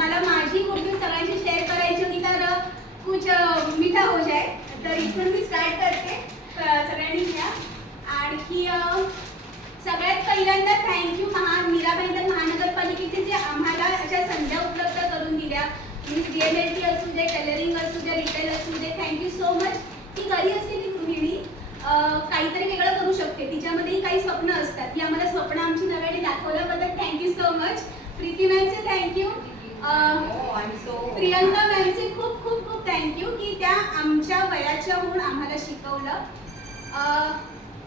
मला माझी good news सगळ्यांशी शेअर करायची होती, तर कुछ मीठा हो जाए, तर इथून मी स्टार्ट करते. सगळ्यांनी घ्या. आणखी सगळ्यात पहिल्यांदा थँक्यू मीराबाईंदर महानगरपालिकेचे जे आम्हाला अशा संध्या उपलब्ध करून दिल्या. DMLT असू दे, टेलरिंग असू दे, रिटेल असू दे, थँक्यू सो मच. ती घरी असलेली गृहिणी काहीतरी वेगळं करू शकते, तिच्यामध्येही काही स्वप्न असतात. ती आम्हाला स्वप्न आमची नव्याने दाखवल्याबद्दल थँक्यू सो मच. प्रीती मॅमचे थँक्यू. प्रियंका मॅमचे खूप खूप खूप थँक्यू की त्या आमच्या वयाच्या होऊन आम्हाला शिकवलं.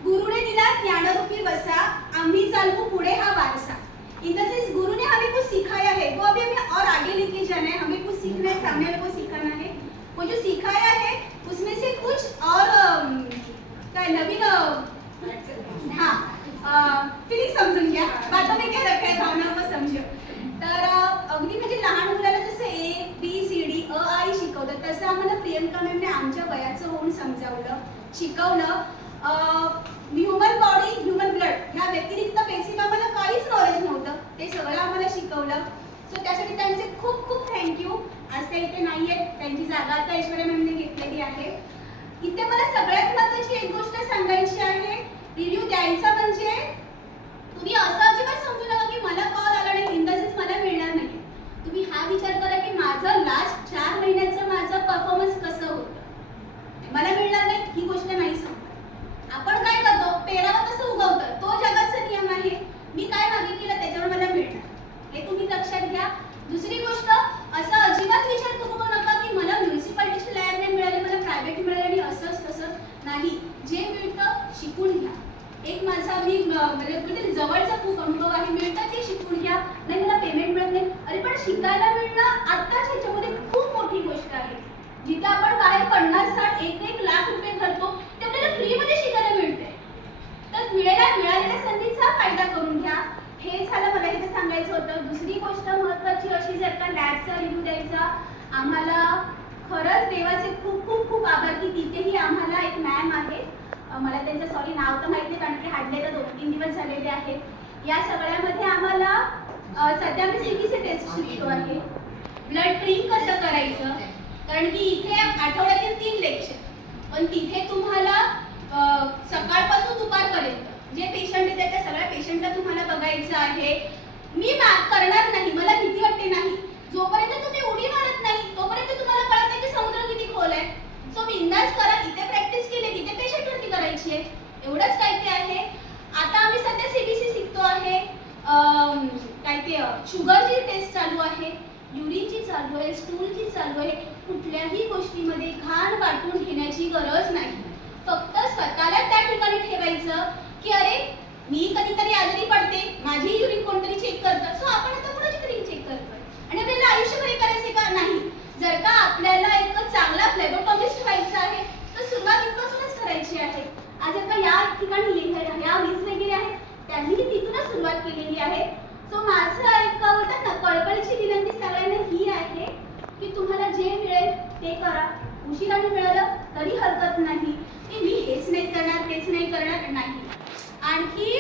गुरुने दिला ज्ञानरूपी वसा, आम्ही चालवू पुढे हा वारसा. इन द सेंस गुरु ने हमें कुछ सिखाया है, वो अभी हमें और आगे लेके जाना है. हमें कुछ सीखना है, सामने वाले को सिखाना है. वो जो सिखाया है उसमें से कुछ और काय नवीन फिलिंग समजून घ्या. बातों में क्या रखा है, भावनाओं को समझो. तर अगदी म्हणजे लहान मुलाला जसं ABCD आई शिकवतात, तसं आम्हाला प्रियंका मॅमने आमच्या वयाचं होऊन समजावलं, शिकवलं. ह्युमन बॉडी, ह्युमन ब्लड ह्या व्यतिरिक्त बेसिक आम्हाला काहीच नॉलेज नव्हतं, ते सगळं आम्हाला शिकवलं. सो त्यासाठी त्यांचे खूप खूप थँक्यू. आज त्या इथे नाही आहेत, त्यांची जागा आता ऐश्वर्या मॅमने घेतलेली आहे. इथे मला सगळ्यात महत्त्वाची एक गोष्ट सांगायची आहे. रिव्ह्यू द्यायचा म्हणजे तुम्ही असं अजिबात समजू नका की मला कॉल आला नाही, इन द सेन्स मला मिळणार नाही. तुम्ही हा विचार करा की माझं लास्ट 4 महिन्याचं माझं परफॉर्मन्स कसं होतं. मला मिळणार नाही ही गोष्ट नाही समजत. आपण काय करतो, पेरावर कसं उगवतं, तो जगाचा नियम आहे. मी काय मागे केलं त्याच्यावर मला मिळणार, हे तुम्ही लक्षात घ्या. दुसरी गोष्ट, असा अजिबात विचार करू नका की मला म्युन्सिपालिटीचे लॅब नाही मिळाले, मला प्रायव्हेट मिळाले आणि असंच तसं नाही. जे मिळतं शिकून घ्या. एक माझा मी म्हणजे जवळचा खूप अनुभव आहे. मिळतं ते शिकून घ्या. नाही मला पेमेंट मिळत नाही, अरे पण शिकायला मिळणं आत्ताच ह्याच्यामध्ये खूप मोठी गोष्ट आहे. जिथे आपण बाहेर 50-60 1-1 लाख रुपये घालतो, ते आपल्याला फ्रीमध्ये शिकायला मिळते. तर मिळालेल्या संधीचा फायदा करून घ्या. हे झालं मला इथे सांगायचं होतं. दुसरी गोष्ट महत्त्वाची अशी, जर का लॅबचा रिव्ह्यू द्यायचा, आम्हाला खरंच देवाचे खूप खूप खूप आभार की तिथेही आम्हाला एक मॅम आहेत, मला त्यांचं सॉरी नाव तर माहिती नाही कारण की हाडले तर 2-3 दिवस झालेले आहेत. या सगळ्यामध्ये आम्हाला सध्या मी CBC टेस्ट शिकतो आहे. ब्लड प्रिंट कसं करायचं, कारण की इथे आठवड्यातील 3 लेक्चर, पण तिथे तुम्हाला सकाळपासून दुपारपर्यंत जे पेशंट येतात त्या सगळ्या पेशंटला तुम्हाला बघायचं आहे. मी करणार नाही, मला भीती वाटते नाही. जोपर्यंत तुम्ही उडी मारत नाही तोपर्यंत तुम्हाला कळत नाही की समुद्र किती खोल आहे. सो बिंदास करा. इथे प्रॅक्टिस केली, तिथे पेशंटवरती करायची आहे, एवढंच काय ते आहे. आता आम्ही सध्या CBC शिकतो आहे. काय ते शुगरची टेस्ट चालू आहे, युरिनची चालू आहे, स्टूलची चालू आहे. कुठल्याही गोष्टीमध्ये घाण वाटून घेण्याची गरज नाही. फक्त स्वतःला त्या ठिकाणी ठेवायचं की अरे मी कधीतरी आजारी पडते, माझी युरिन कोणतरी चेक करतं, सो आपण आता कोणाची तरी चेक करतोय आणि आपल्याला आयुष्यभर हे करायचे का नाही. जर का आपल्याला एक चांगला फ्लेबोटॉमिस्ट व्हायचा आहे तर सुरुवात इथपासूनच करायची आहे. आज जर का या ठिकाणी या मिस वगैरे आहेत, त्यांनी तिथूनच सुरुवात केलेली आहे. सो माझं एक बोलतात ना कळकळीची विनंती सगळ्यांना ही आहे की तुम्हाला जे मिळेल ते करा. उशिराने मिळालं तरी हरकत नाही की मी हेच नाही करणार तेच नाही करणार नाही. आणखी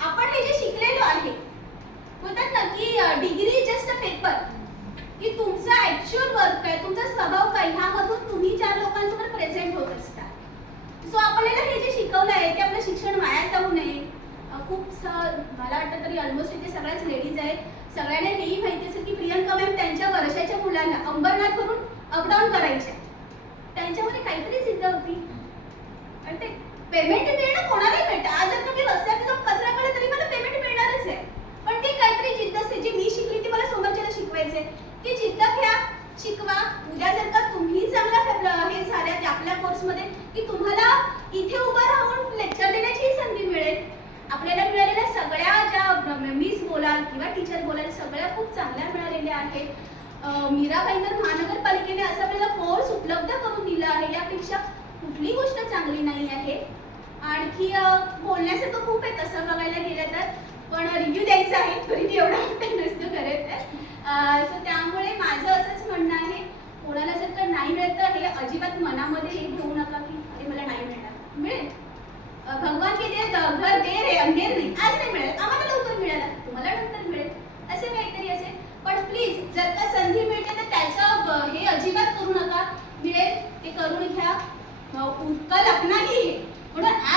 आपण हे जे शिकलेलो आहे बोलतात ना की डिग्री जस्ट अ पेपर, की तुमचा ॲक्च्युअल वर्क काय, तुमचा स्वभाव काय, ह्यामधून तुम्ही 4 लोकांसमोर प्रेझेंट होत असता. सो आपल्याला हे जे शिकवलं आहे ते आपलं शिक्षण वाया जाऊ नये. खूप मला वाटतं तरी ऑलमोस्ट इथे सगळ्याच लेडीज आहेत. सगळ्यांना हेही माहिती असेल की प्रियंका मॅम त्यांच्या वर्षाच्या मुलांना अंबरनाथवरून अपडाऊन करायच्या. त्यांच्यामध्ये काहीतरी जिद्द होती. ते पेमेंट मिळणं कोणालाही मिळतं. आज जर तुम्ही रस्त्यात जाऊन कचरा काढला तरी मला पेमेंट मिळणारच आहे, पण ती काहीतरी जिद्द असते. जी मी शिकली ती मला समोरच्याला शिकवायचे. ती जिद्द घ्या, शिकवा. उद्या जर का तुम्ही चांगला हे झाल्या आपल्या कोर्समध्ये की तुम्हाला इथे उभं राहून लेक्चर देण्याची संधी मिळेल. आपल्याला मिळालेल्या सगळ्या ज्या मिस बोलाल किंवा टीचर बोलाल सगळ्या खूप चांगल्या मिळालेल्या आहेत. मीराबाईंदर महानगरपालिकेने असं आपल्याला कोर्स उपलब्ध करून दिला आहे, यापेक्षा कुठली गोष्ट चांगली नाही आहे. आणखी बोलण्यासारखं खूप आहे तसं बघायला गेलं तर, पण रिव्ह्यू द्यायचा आहे तरी मी एवढा नसतो करत. सो त्यामुळे माझं असंच म्हणणं आहे, कोणाला जर का नाही मिळत तर हे अजिबात मनामध्ये हे घेऊ नका की अरे मला नाही मिळणार. मिळेल. भगवान के दिए घर देर है अंधेर नाही. आज नाही मिळेल, आम्हाला लवकर मिळाला, तुम्हाला नंतर मिळेल, असे काहीतरी असेल. पण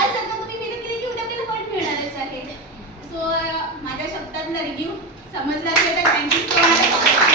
आज जर का तुम्ही मेहनत केली की उद्या आपल्याला फळ मिळणारच आहे. सो माझ्या शब्दातला रिव्ह्यू समजला असेल तर थँक्यू सो मच.